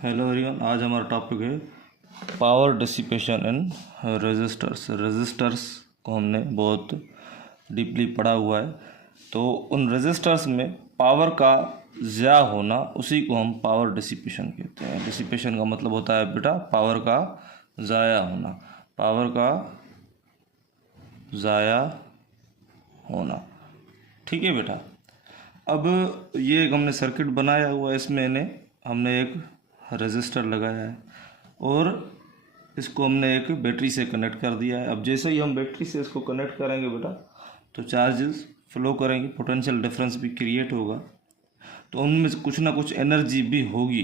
Hello everyone, आज हमारा topic है power dissipation in resistors. Resistors को हमने बहुत डीपली पढ़ा हुआ है, तो उन रेजिस्टर्स में पावर का ज़्यादा होना, उसी को हम पावर डिसिपेशन कहते हैं। डिसिपेशन का मतलब होता है बेटा पावर का ज़ाया होना, पावर का ज़ाया होना। ठीक है बेटा। अब ये एक हमने सर्किट बनाया हुआ है, इसमें हमने एक रेजिस्टर लगाया है और इसको हमने एक बैटरी से कनेक्ट कर दिया है। अब जैसे ही हम बैटरी से इसको कनेक्ट करेंगे बेटा, तो चार्जेस फ्लो करेंगे, पोटेंशियल डिफरेंस भी क्रिएट होगा, तो उनमें कुछ ना कुछ एनर्जी भी होगी।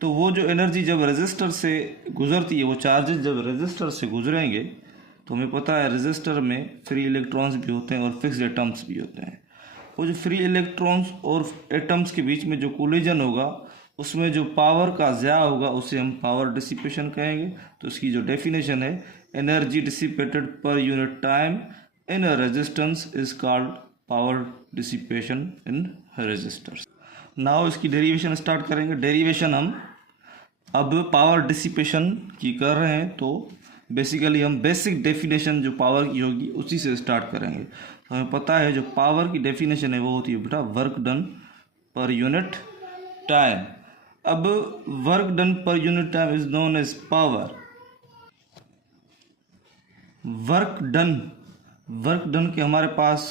तो वो जो एनर्जी जब रेजिस्टर से गुजरती है, वो चार्जेस जब रेजिस्टर से गुजरेंगे, तो हमें पता है रेजिस्टर में फ्री इलेक्ट्रॉन्स भी होते हैं और फिक्स्ड एटम्स भी होते हैं। वो जो फ्री इलेक्ट्रॉन्स और एटम्स के बीच में जो कोलिजन होगा, उसमें जो पावर का ज़्यादा होगा, उसे हम पावर डिसिपेशन कहेंगे। तो इसकी जो डेफिनेशन है, energy dissipated per unit time in a resistance is called power dissipation in resistors. Now इसकी डेरिवेशन स्टार्ट करेंगे। डेरिवेशन हम अब पावर डिसिपेशन की कर रहे हैं, तो बेसिकली हम बेसिक डेफिनेशन जो पावर की होगी उसी से स्टार्ट करेंगे। तो हमें पता है जो पावर की डेफिनेशन है वो होती है बेटा work done per unit time. अब work done per unit time is known as power. Work done के हमारे पास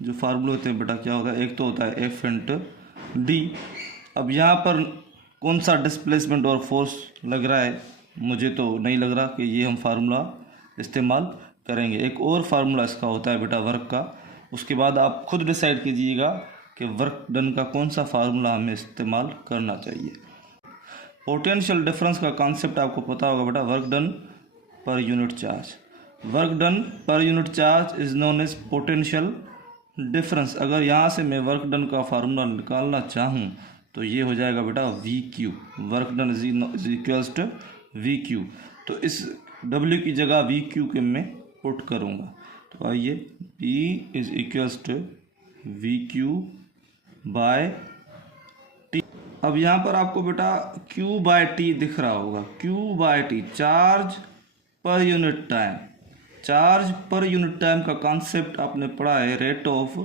जो फार्मूले होते हैं बेटा क्या होता है, एक तो होता है एफ इंटू डी। अब यहाँ पर कौन सा डिस्प्लेसमेंट और फोर्स लग रहा है, मुझे तो नहीं लग रहा कि ये हम फार्मूला इस्तेमाल करेंगे। एक और फार्मूला इसका होता है बेटा वर्क का, उसके बाद आप खुद डिसाइड कीजिएगा कि वर्क डन का कौन सा फार्मूला हमें इस्तेमाल करना चाहिए। पोटेंशियल डिफरेंस का कॉन्सेप्ट आपको पता होगा बेटा, work done per unit charge. Work done per unit charge is known as potential difference. अगर यहाँ से मैं वर्क डन का फार्मूला निकालना चाहूँ तो ये हो जाएगा बेटा V Q. Work done is equals to V Q. तो इस डब्ल्यू की जगह वी क्यू के मैं पुट करूँगा। तो आइए, P is equals to V Q by T. अब यहाँ पर आपको बेटा Q बाय टी दिख रहा होगा। Q by T charge per unit time. Charge per unit time का कॉन्सेप्ट आपने पढ़ा है, rate of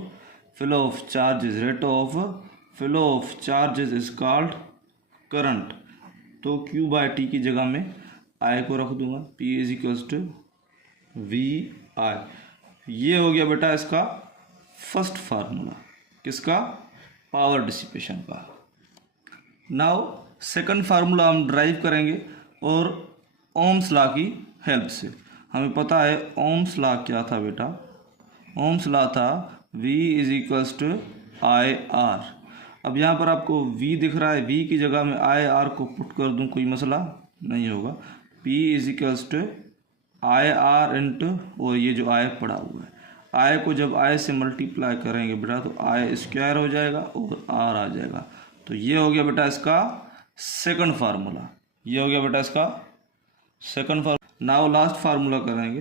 flow of charges. Rate of flow of charges is called current. तो Q बाय टी की जगह में I को रख दूंगा, P is equals to V I. ये हो गया बेटा इसका फर्स्ट फार्मूला, किसका, पावर डिसिपेशन का। नाउ सेकंड फार्मूला हम ड्राइव करेंगे और ओम्स लॉ की हेल्प से। हमें पता है ओम्स लॉ क्या था बेटा, ओम्स लॉ था V is equals to I R. अब यहाँ पर आपको V दिख रहा है, V की जगह में आई आर को पुट कर दूँ, कोई मसला नहीं होगा। P is equals to I R into, और ये जो I पड़ा हुआ है, I को जब I से मल्टीप्लाई करेंगे बेटा तो I स्क्वायर हो जाएगा और R आ जाएगा। तो ये हो गया बेटा इसका सेकंड फार्मूला। ये हो गया बेटा इसका second formula. Now last formula करेंगे,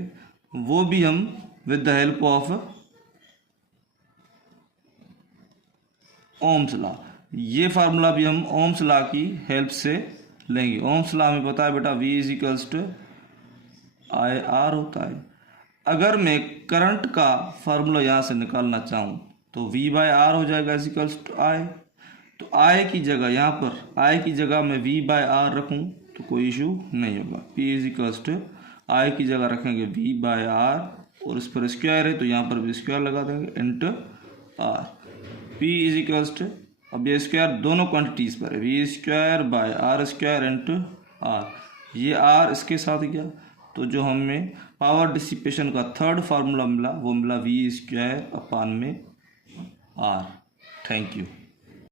वो भी हम with the help of Ohm's law. ये फार्मूला भी हम ओम्स लॉ की हेल्प से लेंगे। ओम्स लॉ हमें पता है बेटा V is equals to I R होता है। अगर मैं करंट का फार्मूला यहाँ से निकालना चाहूँ तो V बाय आर हो जाएगा इज इक्वल्स टू आई। तो I की जगह, यहाँ पर I की जगह मैं V बाय आर रखूँ तो कोई इशू नहीं होगा। P is equals to I की जगह रखेंगे V बाय आर, और इस पर स्क्वायर है तो यहाँ पर भी स्क्वायर लगा देंगे into R. P is equals to, अब ये स्क्वायर दोनों क्वांटिटीज़ पर है, V square by R square into R. ये R इसके साथ गया, तो जो हमें पावर डिसिपेशन का थर्ड फार्मूला मिला वो मिला V स्क्वायर अपान में R। Thank you.